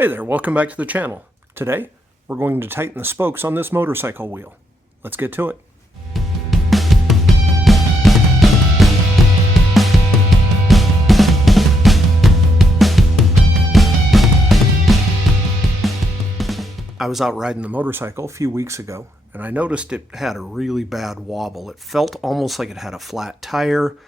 Hey there, welcome back to the channel. Today, we're going to tighten the spokes on this motorcycle wheel. Let's get to it. I was out riding the motorcycle a few weeks ago, and I noticed it had a really bad wobble. It felt almost like it had a flat tire.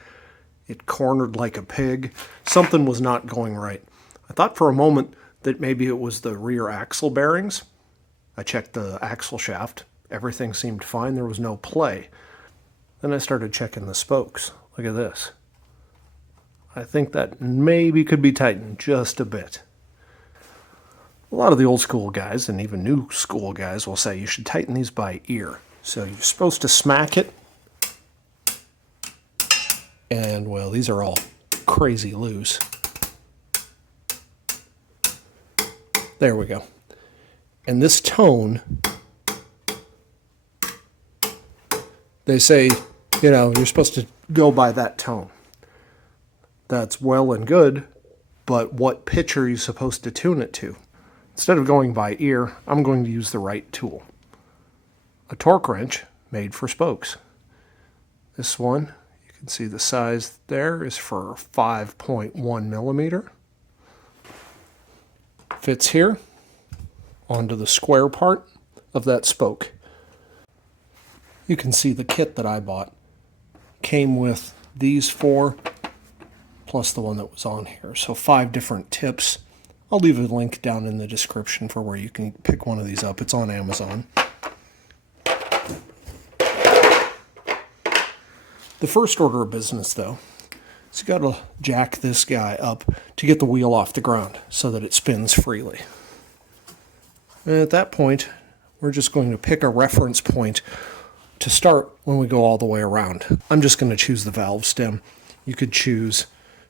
It cornered like a pig. Something was not going right. I thought for a moment that maybe it was the rear axle bearings. I checked the axle shaft. Everything seemed fine. There was no play. Then I started checking the spokes. Look at this. I think that maybe could be tightened just a bit. A lot of the old school guys, and even new school guys, will say you should tighten these by ear. So you're supposed to smack it. And, well, these are all crazy loose. There we go. And this tone, they say, you're supposed to go by that tone. That's well and good, but what pitch are you supposed to tune it to? Instead of going by ear, I'm going to use the right tool. A torque wrench made for spokes. This one, you can see the size there, is for 5.1 millimeter. Fits here onto the square part of that spoke. You can see the kit that I bought came with these 4 plus the one that was on here. So 5 different tips. I'll leave a link down in the description for where you can pick one of these up. It's on Amazon. The first order of business, though, is you got to jack this guy up to get the wheel off the ground so that it spins freely. And at that point, we're just going to pick a reference point to start when we go all the way around. I'm just going to choose the valve stem. You could choose,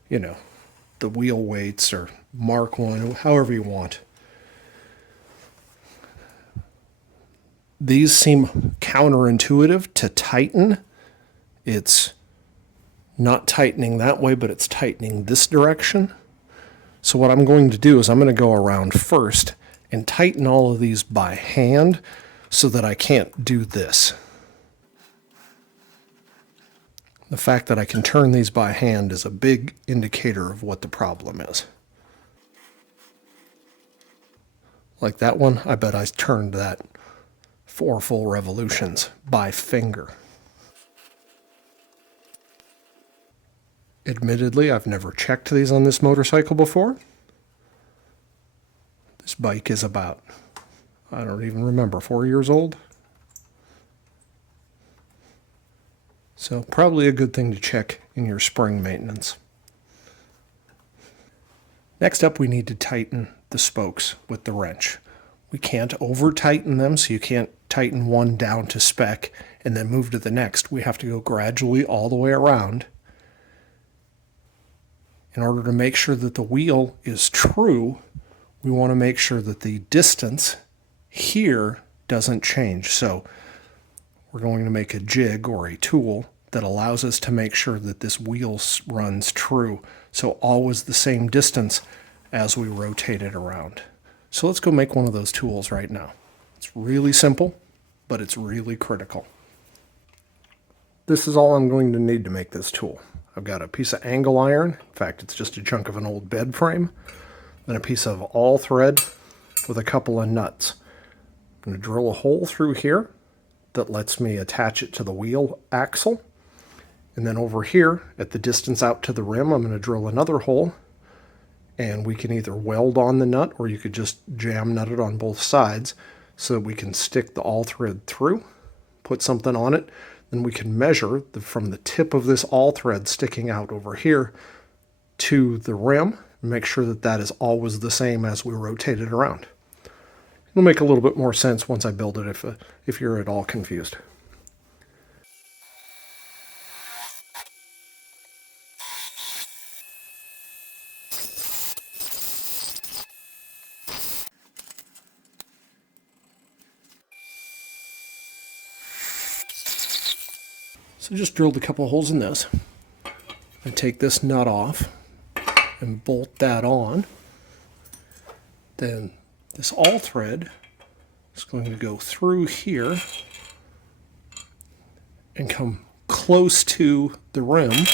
the wheel weights or mark one, however you want. These seem counterintuitive to tighten. It's not tightening that way, but it's tightening this direction. So what I'm going to do is I'm going to go around first and tighten all of these by hand so that I can't do this. The fact that I can turn these by hand is a big indicator of what the problem is. Like that one, I bet I turned that 4 full revolutions by finger. Admittedly, I've never checked these on this motorcycle before. This bike is about, I don't even remember, 4 years old. So probably a good thing to check in your spring maintenance. Next up, we need to tighten the spokes with the wrench. We can't over-tighten them, so you can't tighten one down to spec and then move to the next. We have to go gradually all the way around in order to make sure that the wheel is true. We want to make sure that the distance here doesn't change. So we're going to make a jig or a tool that allows us to make sure that this wheel runs true. So always the same distance as we rotate it around. So let's go make one of those tools right now. It's really simple, but it's really critical. This is all I'm going to need to make this tool. I've got a piece of angle iron. In fact, it's just a chunk of an old bed frame. Then a piece of all thread with a couple of nuts. I'm going to drill a hole through here that lets me attach it to the wheel axle. And then over here, at the distance out to the rim, I'm going to drill another hole. And we can either weld on the nut, or you could just jam nut it on both sides so that we can stick the all thread through, put something on it. Then we can measure from the tip of this all thread sticking out over here to the rim, and make sure that that is always the same as we rotate it around. It'll make a little bit more sense once I build it if you're at all confused. So just drilled a couple holes in this. I take this nut off and bolt that on. Then this all thread is going to go through here and come close to the rim.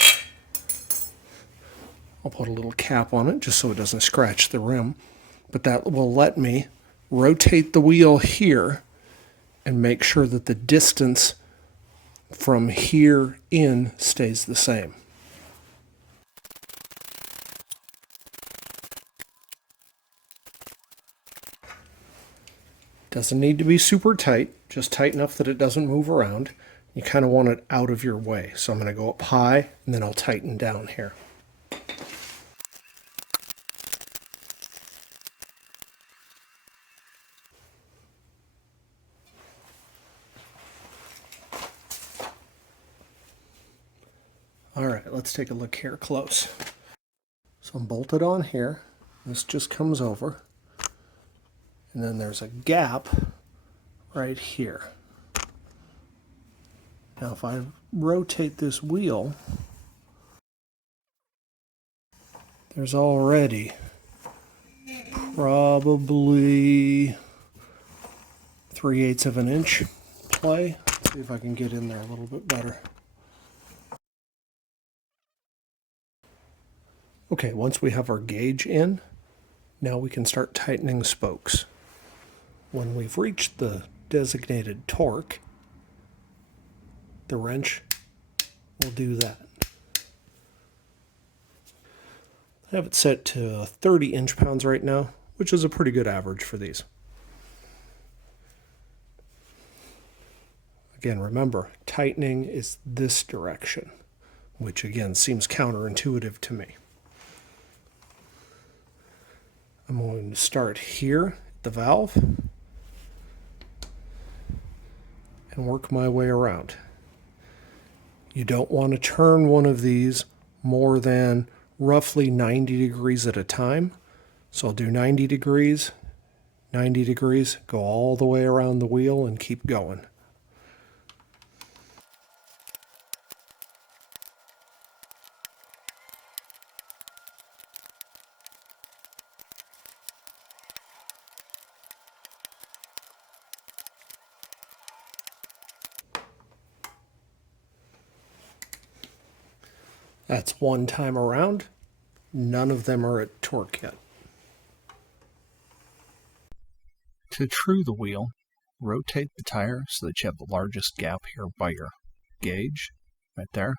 I'll put a little cap on it just so it doesn't scratch the rim, but that will let me rotate the wheel here and make sure that the distance from here in stays the same. Doesn't need to be super tight, just tight enough that it doesn't move around. You kind of want it out of your way. So I'm going to go up high and then I'll tighten down here. All right, let's take a look here close. So I'm bolted on here. This just comes over. And then there's a gap right here. Now if I rotate this wheel, there's already probably 3/8 of an inch play. Let's see if I can get in there a little bit better. Okay, once we have our gauge in, now we can start tightening spokes. When we've reached the designated torque, the wrench will do that. I have it set to 30 inch-pounds right now, which is a pretty good average for these. Again, remember, tightening is this direction, which again seems counterintuitive to me. I'm going to start here at the valve and work my way around. You don't want to turn one of these more than roughly 90 degrees at a time. So I'll do 90 degrees, 90 degrees, go all the way around the wheel and keep going. That's one time around. None of them are at torque yet. To true the wheel, rotate the tire so that you have the largest gap here by your gauge, right there.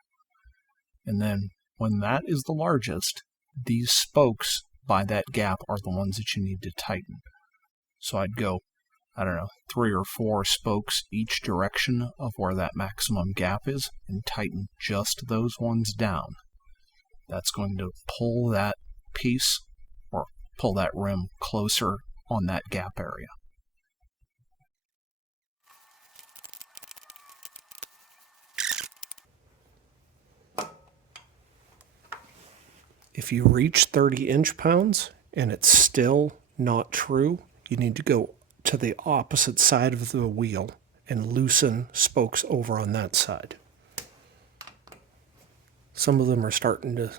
And then when that is the largest, these spokes by that gap are the ones that you need to tighten. So I'd go, 3 or 4 spokes each direction of where that maximum gap is and tighten just those ones down. That's going to pull that piece or pull that rim closer on that gap area. If you reach 30 inch-pounds and it's still not true, you need to go to the opposite side of the wheel and loosen spokes over on that side. Some of them are starting to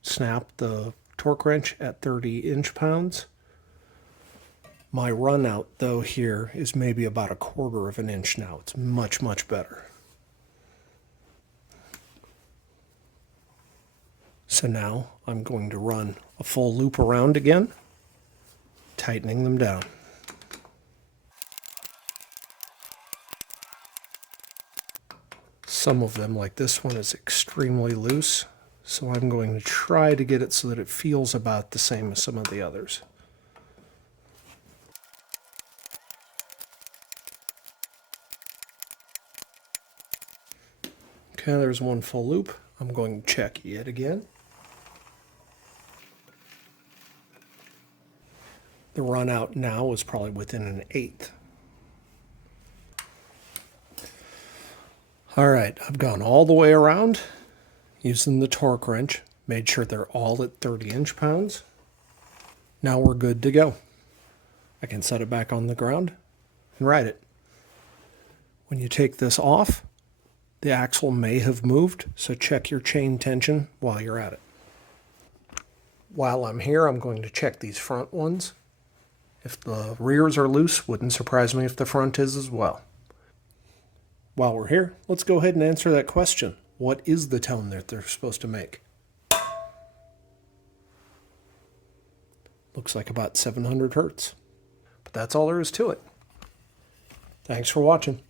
snap the torque wrench at 30 inch-pounds. My run out though here is maybe about 1/4 of an inch now. It's much, much better. So now I'm going to run a full loop around again, tightening them down. Some of them, like this one, is extremely loose, so I'm going to try to get it so that it feels about the same as some of the others. Okay, there's one full loop. I'm going to check it again. The run out now is probably within 1/8. All right, I've gone all the way around using the torque wrench, made sure they're all at 30 inch-pounds. Now we're good to go. I can set it back on the ground and ride it. When you take this off, the axle may have moved, so check your chain tension while you're at it. While I'm here, I'm going to check these front ones. If the rears are loose, wouldn't surprise me if the front is as well. While we're here, let's go ahead and answer that question. What is the tone that they're supposed to make? Looks like about 700 hertz. But that's all there is to it. Thanks for watching.